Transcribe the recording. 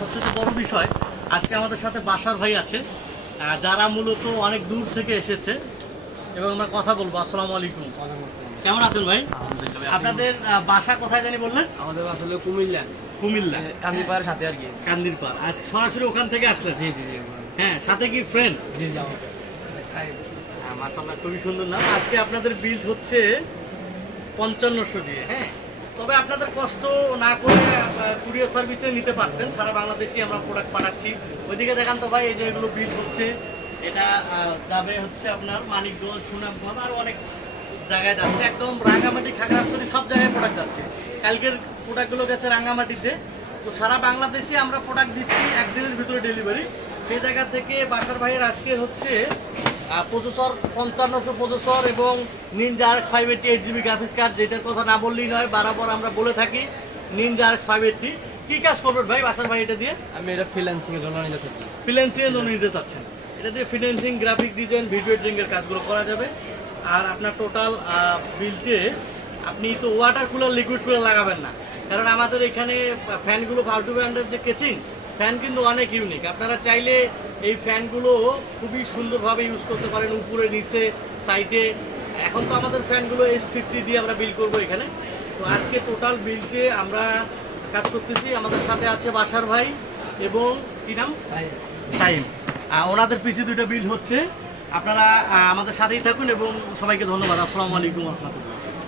সবচেয়ে বড় বিষয় আজকে আমাদের সাথে বাসার ভাই আছে যারা মূলত অনেক দূর থেকে এসেছে। এবং আমরা কথা বলব আসসালামু আলাইকুম। কেমন আছেন ভাই? আপনাদের বাসা কোথায় জানি বললেন? আমাদের আসলে কুমিল্লা। কুমিল্লা। কান্দিপাড়ার সাথে আর কি। কান্দির পার আজ সরাসরি ওখান থেকে আসলেন? জি জি জি হ্যাঁ সাথে কি ফ্রেন্ড জি জি মাসাল্লাহ খুবই সুন্দর নাম। আজকে আপনাদের বিল হচ্ছে পঞ্চান্নশো দিয়ে হ্যাঁ? তবে আপনাদের কষ্ট না করে কুরিয়ার সার্ভিসে নিতে পারতেন। সারা বাংলাদেশে আমরা প্রোডাক্ট পাঠাচ্ছি। ওইদিকে দেখান তো ভাই, এই যে এগুলো বিল হচ্ছে। এটা যাবে হচ্ছে আপনার মানিকগঞ্জ, সুনামগঞ্জ, আর অনেক জায়গায় যাচ্ছে। একদম রাঙ্গামাটি, খাগড়াছড়ি, সব জায়গায় প্রোডাক্ট যাচ্ছে। কালকের প্রোডাক্টগুলো গেছে রাঙ্গামাটিতে। তো সারা বাংলাদেশে আমরা প্রোডাক্ট দিচ্ছি একদিনের ভিতরে ডেলিভারি সেই জায়গা থেকে বাসার ভাইয়ের আজকে হচ্ছে প্রসেসর পঞ্চান্নশো প্রসেসর এবং ninja R five eighty eight GB graphics card যেটার কথা না বললেই নয় বারবার আমরা বলে থাকি নিনজা আর ফাইভ এইটটি কি কাজ করবেন ভাই বাসার ভাই এটা দিয়ে? আমি এটা ফ্রিল্যান্সিং এর জন্য নিতে থাকি ফ্রিল্যান্সিং লোন নিতে চাচ্ছেন। এটা দিয়ে financing graphic design video editing এর কাজগুলো করা যাবে। আর আপনার টোটাল বিলটে আপনি তো ওয়াটার কুলার লিকুইড কুলার লাগাবেন না। কারণ আমাদের এখানে ফ্যানগুলো ফাল্টু ব্র্যান্ডের যে কেচিং ফ্যান কিন্তু অনেক ইউনিক আপনারা চাইলে এই ফ্যানগুলো খুবই সুন্দরভাবে ইউজ করতে পারেন উপরে নিচে সাইডে এখন তো আমাদের ফ্যানগুলো এস ফিফটি দিয়ে আমরা বিল করব এখানে। তো আজকে টোটাল বিলটে আমরা কাজ করতেছি। আমাদের সাথে আছে বাসার ভাই এবং কি নাম? সাইম ওনাদের পিসি দুটো বিল হচ্ছে। আপনারা আমাদের সাথেই থাকুন এবং সবাইকে ধন্যবাদ। আসসালামু আলাইকুম রহমতুল্লাহ।